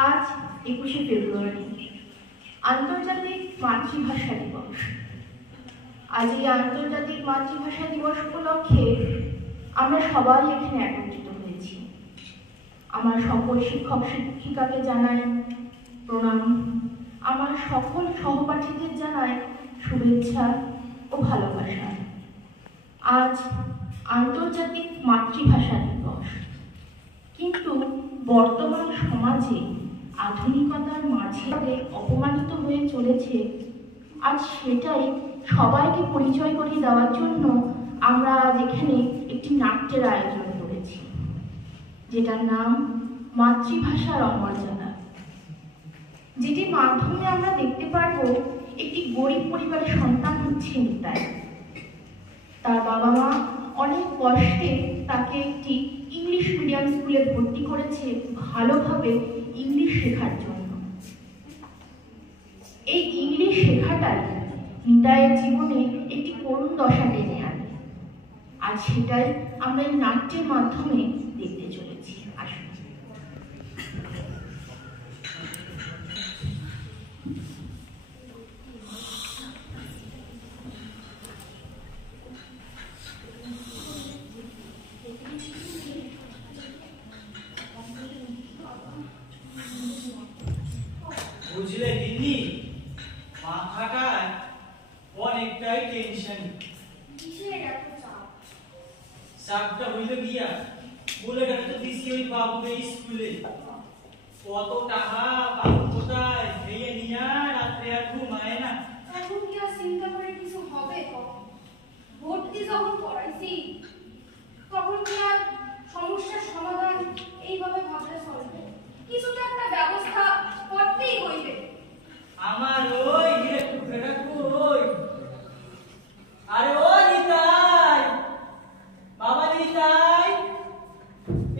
আজ 21শে ফেব্রুয়ারি আন্তর্জাতিক মাতৃভাষা দিবস। আজ এই আন্তর্জাতিক মাতৃভাষা দিবস উপলক্ষে আমরা সবাই এখানে একত্রিত হয়েছি। আমার সকল শিক্ষক শিক্ষিকাকে জানাই প্রণাম, আমার সকল সহপাঠীদের জানাই শুভেচ্ছা ও ভালোবাসা। আজ আন্তর্জাতিক মাতৃভাষা দিবস, কিন্তু বর্তমান সমাজে আধুনিকতার মাঝে অপমানিত হয়ে চলেছে। আজ সেটাই সবাইকে পরিচয় করিয়ে দেওয়ার জন্য আমরা আজ এখানে একটি নাট্যের আয়োজন করেছি, যেটার নাম মাতৃভাষার অমর্যাদা, যেটির মাধ্যমে আমরা দেখতে পারবো একটি গরিব পরিবারের সন্তান হচ্ছে নিতাই। তার বাবা মা অনেক কষ্টে তাকে একটি ইংলিশ মিডিয়াম স্কুলে ভর্তি করেছে ভালোভাবে ইংলিশ শেখার জন্য। এই ইংলিশ শেখাটাই নিতাইয়ের জীবনে একটি করুণ দশা টেনে আনে। আর সেটাই আমরা এই নাট্যের মাধ্যমে দেখতে চলেছি। আসুন। বুঝলে দিদি, মাথাটায় অনেকটাই টেনশন। কিসের এত চাপ? চাপটা হইল গিয়া বলে ডাক্তার দিছি ওই বাবুকে স্কুলে কত টাকা বাবু কোথায় খেয়ে নিয়া রাত্রে আর ঘুমায় না। এখন কি আর চিন্তা করে কিছু হবে? ভর্তি যখন করাইছি তখন কি আর সমস্যার সমাধান এইভাবে ভাবলে চলবে? কিছু তো একটা ব্যবস্থা করতেই হইবে। আমার ওই ডিরেক্টরটা কই? আরে ও নিতাই, বাবা নিতাই,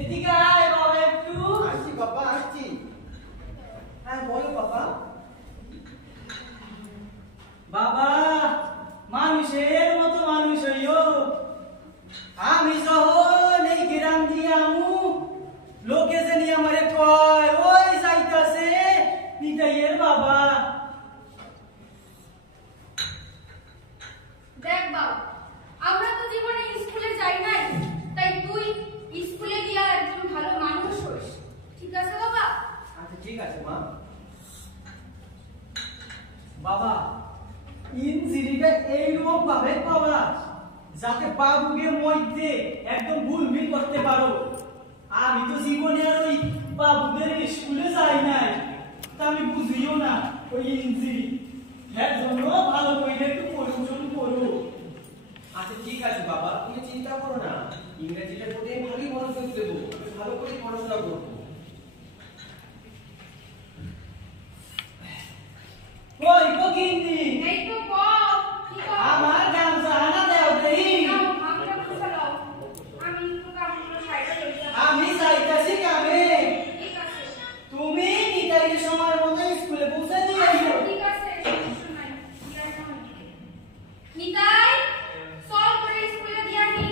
এদিকে আয় বাবা একটু। আসছি বাবা, আসছি। হ্যাঁ বলো বাবা। বাবা মানুষের মতো মানুষ হইও। আমি যখন এই গ্রাম দিয়ে আমু, লোকে জানি আমারে কয় ওই যাইতাছে নিতাইয়ের বাবা। দেখ বাবা, আমরা তো জীবনে স্কুলে যাই নাই, তাই তুই স্কুলে গিয়ে একজন ভালো মানুষ হইস। ঠিক আছে বাবা? আচ্ছা ঠিক আছে মা। বাবা ইঞ্জিরিটা এইরকম ভাবে পাবা যাতে বাবুকে মধ্যে একদম ভুলমিল করতে পারো। আমি তো জীবনে আর ওই বাবুদের স্কুলে যাই নাই, তা আমি বুঝিও না ওই ইঞ্জিরি। এর জন্য ভালো করে একটু পরিশ্রম করো। আচ্ছা ঠিক আছে বাবা, তুমি চিন্তা করো না। ইংরেজিটার প্রতি আমি ভালোই মনোযোগ দেবো, আমি ভালো করে পড়াশোনা করবো। ওই কোকিন্নি, এই তো কম কি কম? আমার গামছা আনা দাও দেই। নাও, আমরা বুঝালাম। আমি তো কামগুলো সাইডে লইয়া। আমি যাইতাছি কামে। ঠিক আছে। তুমি নিতাইয়ের সময় মতো স্কুলে পৌঁছে দিয়ে আইও। ঠিক আছে, সমস্যা নাই। দিয়া এখন দিকে। নিতাই, চল করে স্কুলে দিয়া নি।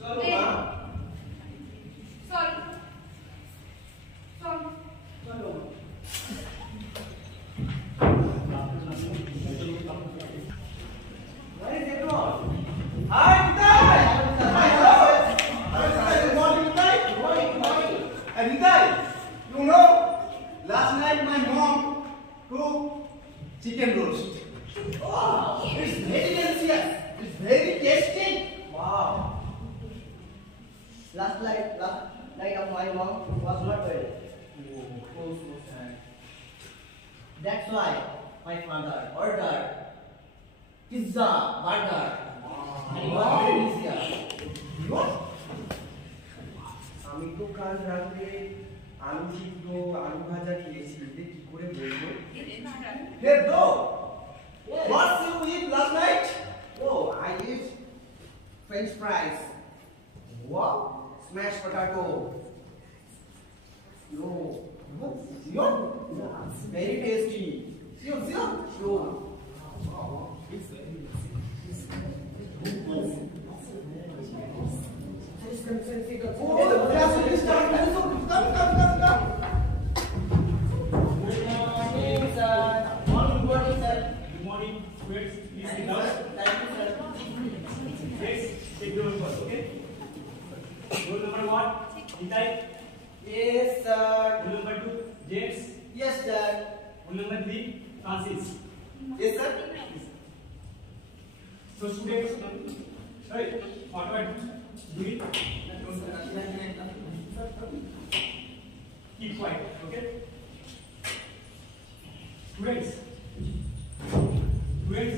চলো মা। চল। চল। চলো মা। Where is everyone? Hi Nitai, Good morning, Nitai. Good morning, good morning. And Nitai, you know, last night my mom cooked chicken roast. Oh, it's very delicious. It's very tasty. Wow. Last night of my mom was not well. Oh, so sad. That's why my father ordered pizza, burger, and it was very delicious. What? আমি তো কাল রাতে আলু সিদ্ধ আলু ভাজা খেয়েছি, কি করে বলবো? Hey, bro. What you eat last night? Oh, I ate French fries. Wow. Smashed potato. No, Your? very tasty. Sure. Sure. Oh, yes, please come. Yes, sir. Rule number 2, James. Yes, sir. Rule number 3, Francis. Yes, sir. So students, right, what are doing? Keep quiet, okay? Students, Yes,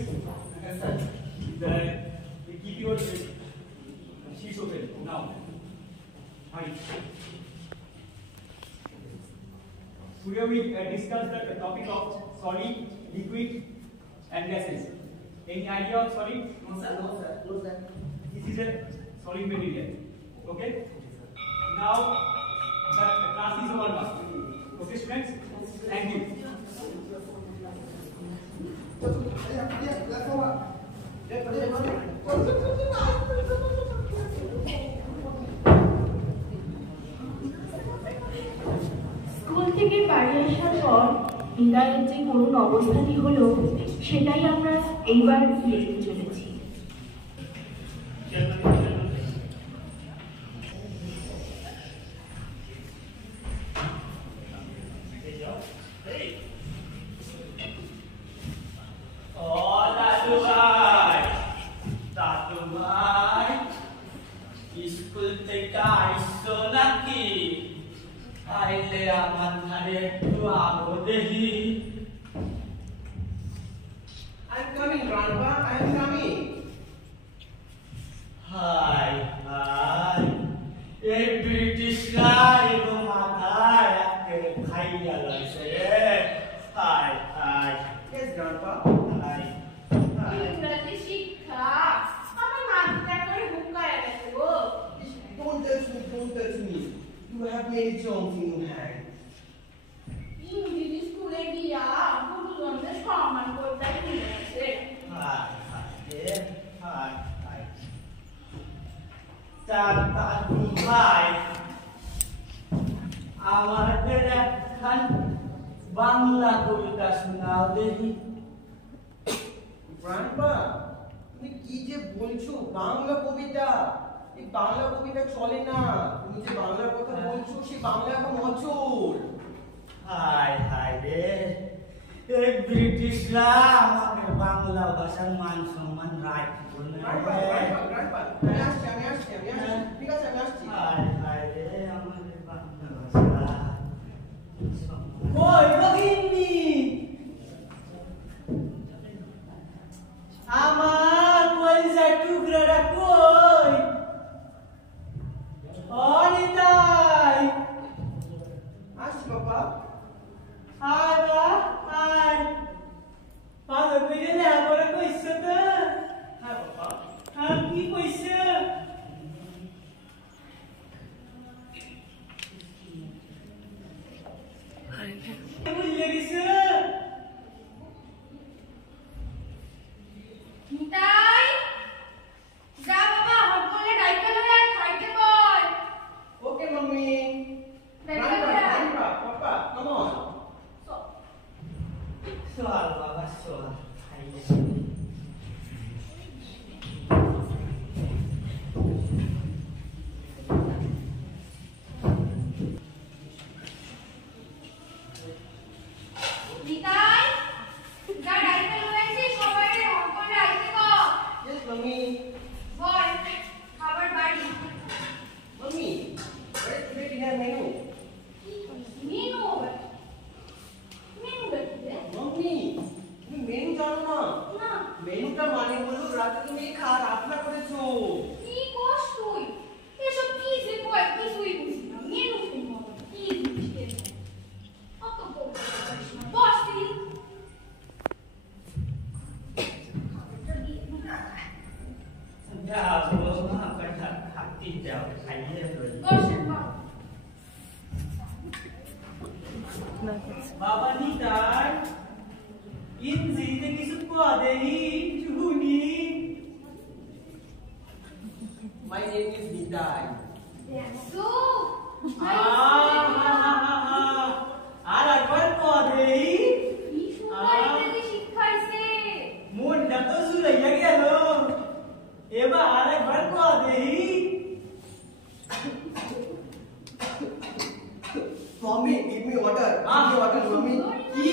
sir. keep your sheets open now. Hi. Today we discuss the topic of solid, liquid, and gases. Any idea of solid? No, sir. No, sir. No, sir. This is a solid material. Okay? Now the class is over now. Okay, students? Thank you. School থেকে বাড়ি আসার পর হৃদয়ের যে করুণ অবস্থাটি হলো সেটাই আমরা এইবার লিখতে চলেছি। স্কুল থেকে আইসো নাকি? আইলে আমার ধারে একটু আলো দেখি। I'm coming, Grandpa. I'm coming. High high, এই ব্রিটিশরা এগো মাথায় একেবারে খাইয়া লাগছে রে। High high. Yes, Grandpa. High high. ইংরেজি শিক্ষা আমার মাথা করে হুকায় গেছে গো। Don't touch me, don't touch me. You have many germs in your hand. ইংরেজি স্কুলে গিয়া গুরুজনদের সম্মান করতে ভুলে গেছে। Hi, hi, hi, hi. Hi. আমাদের একখান বাংলা কবিতা শোনাও দেখি। গ্রান্ডপা, তুমি কি যে বলছো? বাংলা কবিতা? এই বাংলা কবিতা চলে না। তুমি যে বাংলার কথা বলছো সে বাংলা এখন অচল। হাই হাই রে, এই ব্রিটিশরা আমাদের বাংলা ভাষার মান সম্মান রাখতো না। গ্রান্ডপা, আমি আসছি। ঠিক আছে, আমি আসছি। হাই হাই রে, আমাদের বাংলা ভাষা। কই রহিনী, আমার কলিজার টুকরাটা কই? অনিতাই, আসছি বাবা। আয় বা আয়, ভালো করে লেখাপড়া কইছো তো? হ্যাঁ বাবা। আর কি কইছো? ভুলে গেছো? নিতাই, যা বাবা, হট করলে ডাইকে লয়ে আর খাইতে বল। Okay mummy. Grandpa, papa, come on. চল বাবা চল, খাইয়ে নিতাই, যা ডাইকে লয়ে আইছিস সবাই হট করলে আইতে বল। Yes, mummy. বল, খাবার বাড়ি। Mummy, what is today dinner menu? Menu দেখতে মাম্মি, তুমি মেনু জানো না? না। মেনুটা মানে হলো রাতে তুমি খাওয়ার রান্না করেছো। কি কোস তুই? এসব কি যে কয় কিছুই বুঝি না। মেনু কি জিনিস অত বলতে পারিস না। বস তুই। যাও বলো না, কথা খাতি যাও, খাইয়ে লই। বসেন বাবা। বাবা নিতাই, ইঞ্জিতে কিছু পদেই চুনি। My name is Nitai. দেখছো? আর একবার পদেই কি সুন্দর ইংরেজি শিখাইছে। মনটা তো জুড়াইয়া গেল। এবার আর একবার পদেই Mommy, give me water. Give me water, mommy. কি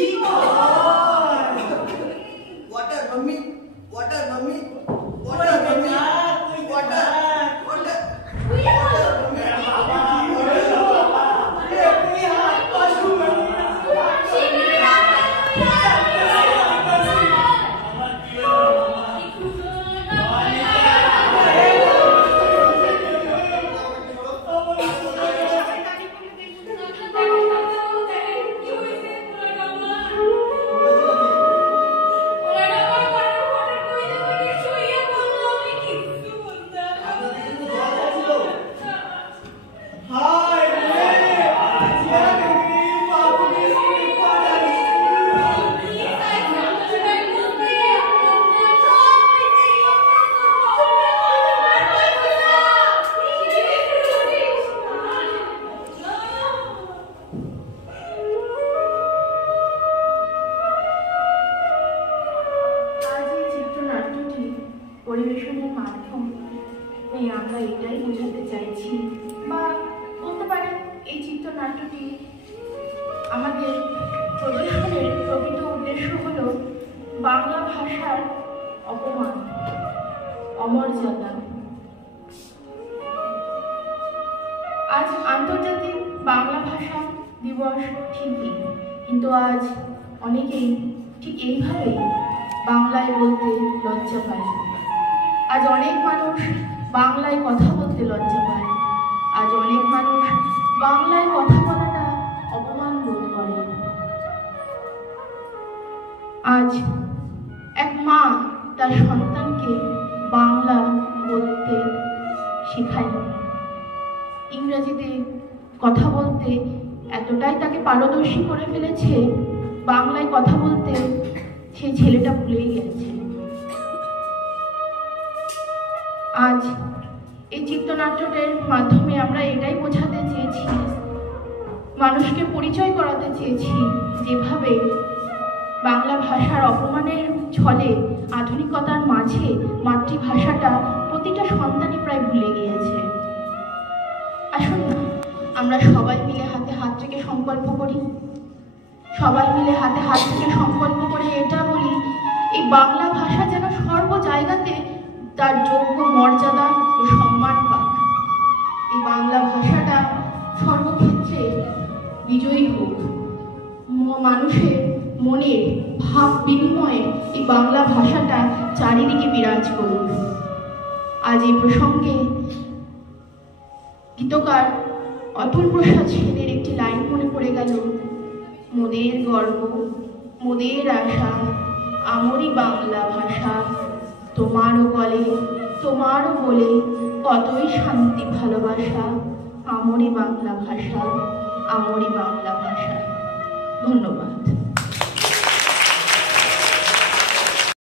Water, mommy. Water, mommy. Water, mommy. Water. Water. পরিবেশনের মাধ্যমে আমরা এটাই বোঝাতে চাইছি, বা বলতে পারেন এই চিত্রনাট্যটি আমাদের প্রদর্শনের প্রকৃত উদ্দেশ্য হল বাংলা ভাষার অপমান, অমর্যাদা। আজ আন্তর্জাতিক বাংলা ভাষা দিবস ঠিকই, কিন্তু আজ অনেকেই ঠিক এইভাবেই বাংলায় বলতে লজ্জা পায়। আজ অনেক মানুষ বাংলায় কথা বলতে লজ্জা পায়। আজ অনেক মানুষ বাংলায় কথা বলাটা অপমান বোধ করে। আজ এক মা তার সন্তানকে বাংলা বলতে শেখায়, ইংরেজিতে কথা বলতে এতটাই তাকে পারদর্শী করে ফেলেছে, বাংলায় কথা বলতে সেই ছেলেটা ভুলেই গেছে। আজ এই চিত্রনাট্যের মাধ্যমে আমরা এটাই বোঝাতে চেয়েছি, মানুষকে পরিচয় করাতে চেয়েছি, যেভাবে বাংলা ভাষার অপমানের ছলে আধুনিকতার মাঝে মাতৃভাষাটা প্রতিটা সন্তানই প্রায় ভুলে গিয়েছে। আসুন না, আমরা সবাই মিলে হাতে হাত রেখে সংকল্প করি, সবাই মিলে হাতে হাত রেখে সংকল্প করে এটা বলি, এই বাংলা ভাষা যেন সর্ব জায়গাতে তার যোগ্য মর্যাদা ও সম্মান পাক। এই বাংলা ভাষাটা সর্বক্ষেত্রে বিজয়ী হোক, মানুষের মনের ভাব বিনিময়ে এই বাংলা ভাষাটা চারিদিকে বিরাজ করুক। আজ এই প্রসঙ্গে গীতকার অতুল প্রসাদ সেনের একটি লাইন মনে পড়ে গেল, মোদের গর্ব মোদের আশা আমরি বাংলা ভাষা, তোমারও বলে তোমারও বলে কতই শান্তি ভালোবাসা, আমরি বাংলা ভাষা আমরি বাংলা ভাষা। ধন্যবাদ।